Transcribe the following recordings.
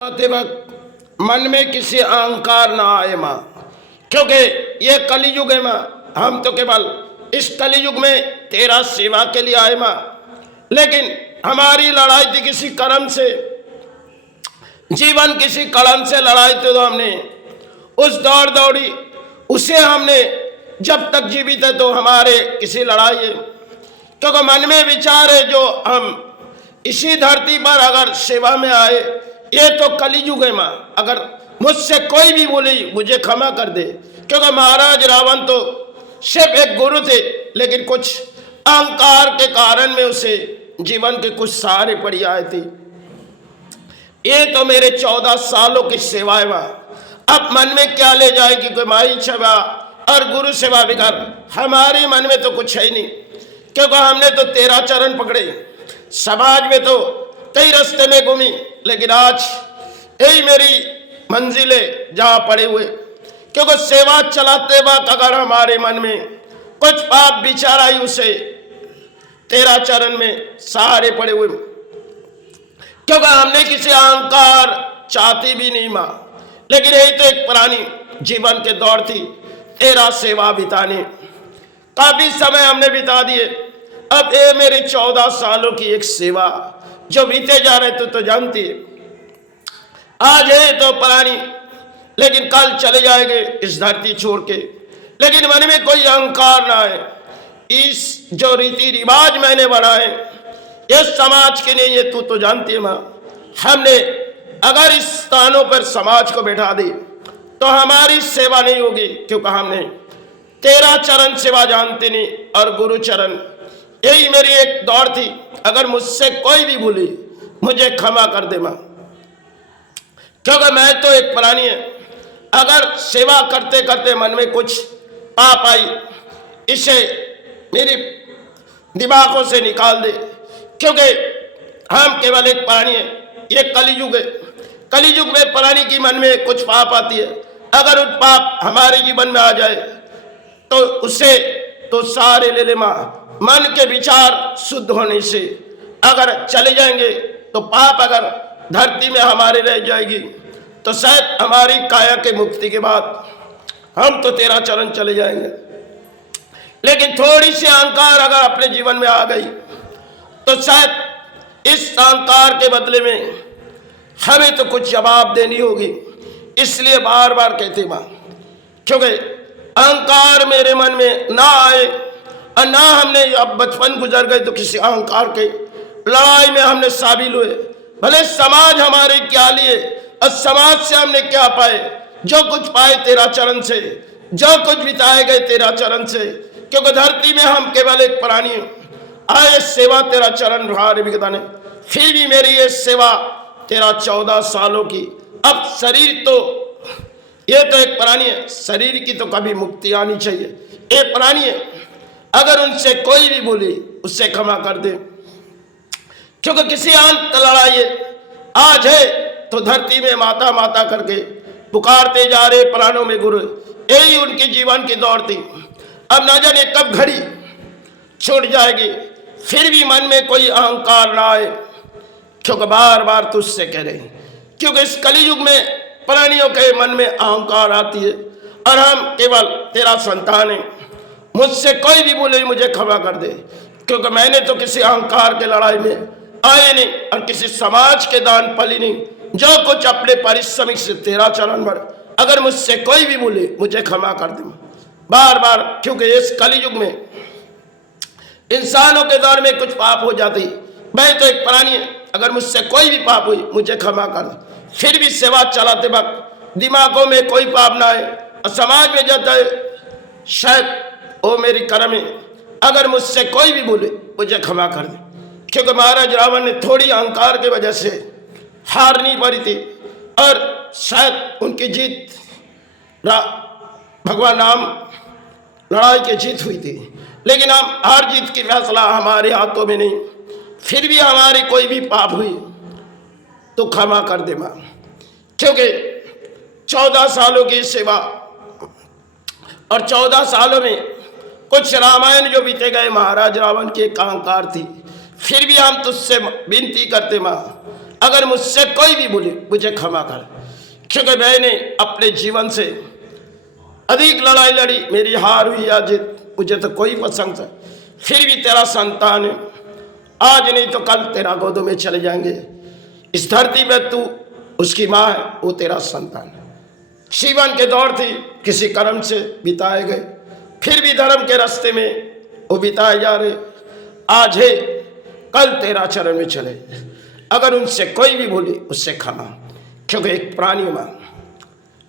आते वक्त मन में किसी अहंकार ना आए माँ, क्योंकि ये कलयुग है माँ। हम तो केवल इस कलयुग में तेरा सेवा के लिए आए माँ, लेकिन हमारी लड़ाई थी किसी कर्म से, जीवन किसी कलम से लड़ाई थी, तो हमने उस दौड़ दौड़ी, उसे हमने जब तक जीवित है तो हमारे किसी लड़ाई है, क्योंकि मन में विचार है जो हम इसी धरती पर अगर सेवा में आए। ये तो कलयुग है माँ। अगर मुझसे कोई भी बोली मुझे क्षमा कर दे, क्योंकि महाराज रावण तो सिर्फ एक गुरु थे, लेकिन कुछ अहंकार के कारण में उसे जीवन के कुछ सहारे पड़ी आए थे। ये तो मेरे 14 सालों की सेवा है माँ। अब मन में क्या ले जाएगी कोई माई सेवा और गुरु सेवा बिगर, हमारे मन में तो कुछ है ही नहीं, क्योंकि हमने तो तेरा चरण पकड़े। समाज में तो कई रास्ते में घूमी, लेकिन आज यही मेरी मंजिल है जहां पड़े हुए, क्योंकि सेवा चलाते वक्त अगर हमारे मन में कुछ पाप विचार आई, उसे तेरा चरण में सहारे पड़े हुए, क्योंकि हमने किसी अहंकार चाहती भी नहीं माँ, लेकिन यही तो एक पुरानी जीवन के दौर थी तेरा सेवा बिताने। काफी समय हमने बिता दिए। अब ये मेरी 14 सालों की एक सेवा जो बीते जा रहे तो जानती है। आज है तो पुरानी, लेकिन कल चले जाएंगे इस धरती छोड़ के, लेकिन मन में कोई अहंकार ना है। इस जो रीति रिवाज मैंने बनाए ये समाज के नहीं, ये तू तो जानती है माँ। हमने अगर इस स्थानों पर समाज को बैठा दी तो हमारी सेवा नहीं होगी, क्योंकि हमने तेरा चरण सेवा जानते नहीं और गुरु चरण। यही मेरी एक दौड़ थी। अगर मुझसे कोई भी भूली मुझे क्षमा कर दे माँ, क्योंकि मैं तो एक प्राणी है। अगर सेवा करते करते मन में कुछ पाप आई, इसे मेरी दिमागों से निकाल दे, क्योंकि हम केवल एक प्राणी है। ये कलयुग है। कलयुग में प्राणी की मन में कुछ पाप आती है। अगर उन पाप हमारे जीवन में आ जाए तो उसे तो सारे ले ले माँ। मन के विचार शुद्ध होने से अगर चले जाएंगे तो पाप अगर धरती में हमारे रह जाएगी तो शायद हमारी काया के मुक्ति के बाद हम तो तेरा चरण चले जाएंगे। लेकिन थोड़ी सी अहंकार अगर अपने जीवन में आ गई तो शायद इस अहंकार के बदले में हमें तो कुछ जवाब देनी होगी। इसलिए बार बार कहते माँ, क्योंकि अहंकार मेरे मन में ना आए और ना हमने अब बचपन गुजर गए तो किसी अहंकार के लड़ाई में हमने शामिल हुए। भले समाज हमारे क्या लिए और समाज से हमने क्या पाए, जो कुछ पाए तेरा चरण से, जो कुछ बिताए गए तेरा चरण से, क्योंकि धरती में हम केवल एक प्राणी आए सेवा तेरा चरण भार बिगदाने। फिर भी मेरी ये सेवा तेरा 14 सालों की। अब शरीर तो ये तो एक प्राणी है, शरीर की तो कभी मुक्ति आनी चाहिए। ये प्राणी है, अगर उनसे कोई भी बोले उससे क्षमा कर दे, क्योंकि किसी अंत लड़ाई आज है तो धरती में माता माता करके पुकारते जा रहे प्राणों में गुरु। यही उनकी जीवन की दौड़ थी। अब न जाने कब घड़ी छूट जाएगी, फिर भी मन में कोई अहंकार ना आए, क्योंकि बार बार तुझसे कह रहे हैं, क्योंकि इस कलयुग में प्राणियों के मन में अहंकार आती है और हम केवल तेरा संतान है। मुझसे कोई भी बोले मुझे क्षमा कर दे, क्योंकि मैंने तो किसी अहंकार के लड़ाई में आए नहीं और किसी समाज के दान पली नहीं। जो कुछ अपने पारिश्रमिक से तेरा चरण भर, अगर मुझसे कोई भी बोले मुझे क्षमा कर दे बार बार, क्योंकि इस कलयुग में इंसानों के दौर में कुछ पाप हो जाती। मैं तो एक प्राणी है, अगर मुझसे कोई भी पाप हुई मुझे क्षमा कर दे। फिर भी सेवा चलाते वक्त दिमागों में कोई पाप ना आए और समाज में जाता है शायद वो मेरी कर्म है। अगर मुझसे कोई भी बोले मुझे क्षमा कर दे, क्योंकि महाराज रावण ने थोड़ी अहंकार की वजह से हार नहीं पड़ी थी और शायद उनकी जीत भगवान राम लड़ाई की जीत हुई थी। लेकिन हम हार जीत की फैसला हमारे हाथों में नहीं। फिर भी हमारी कोई भी पाप हुई तो क्षमा कर दे माँ, क्योंकि 14 सालों की सेवा और 14 सालों में कुछ रामायण जो बीते गए, महाराज रावण की एक अहंकार थी। फिर भी हम तुझसे विनती करते माँ, अगर मुझसे कोई भी भूले मुझे क्षमा कर, क्योंकि मैंने अपने जीवन से अधिक लड़ाई लड़ी, मेरी हार हुई या जीत मुझे तो कोई पसंद था, फिर भी तेरा संतान है, आज नहीं तो कल तेरा गोदों में चले जाएंगे। इस धरती पे तू उसकी माँ है, वो तेरा संतान है। जीवन के दौर थी किसी कर्म से बिताए गए, फिर भी धर्म के रास्ते में वो बिताए जा रहे, आज है कल तेरा चरण में चले। अगर उनसे कोई भी बोले उससे क्षमा, क्योंकि एक प्राणी मां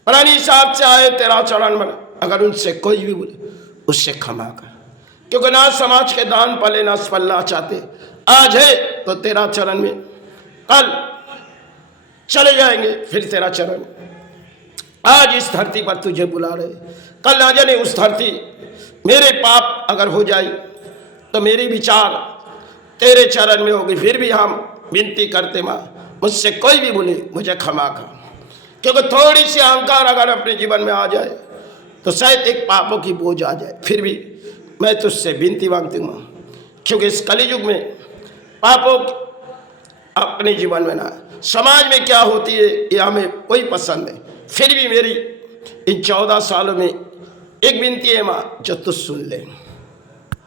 प्राणी हिसाब से आए तेरा चरण में, अगर उनसे कोई भी बोले उससे क्षमा कर, क्योंकि ना समाज के दान पले ना पल्ला चाहते, आज है तो तेरा चरण में, कल चले जाएंगे फिर तेरा चरण। आज इस धरती पर तुझे बुला रहे, कल ना जाने उस धरती मेरे पाप अगर हो जाए तो मेरी विचार तेरे चरण में होगी। फिर भी हम विनती करते माँ, मुझसे कोई भी बोले मुझे क्षमा कर, क्योंकि थोड़ी सी अहंकार अगर अपने जीवन में आ जाए तो शायद एक पापों की बोझ आ जाए। फिर भी मैं तुझसे विनती मांगती हूँ, क्योंकि इस कलयुग में पापों अपने जीवन में ना, समाज में क्या होती है ये हमें कोई पसंद नहीं। फिर भी मेरी इन 14 सालों में एक विनती है माँ, जो तू सुन ले।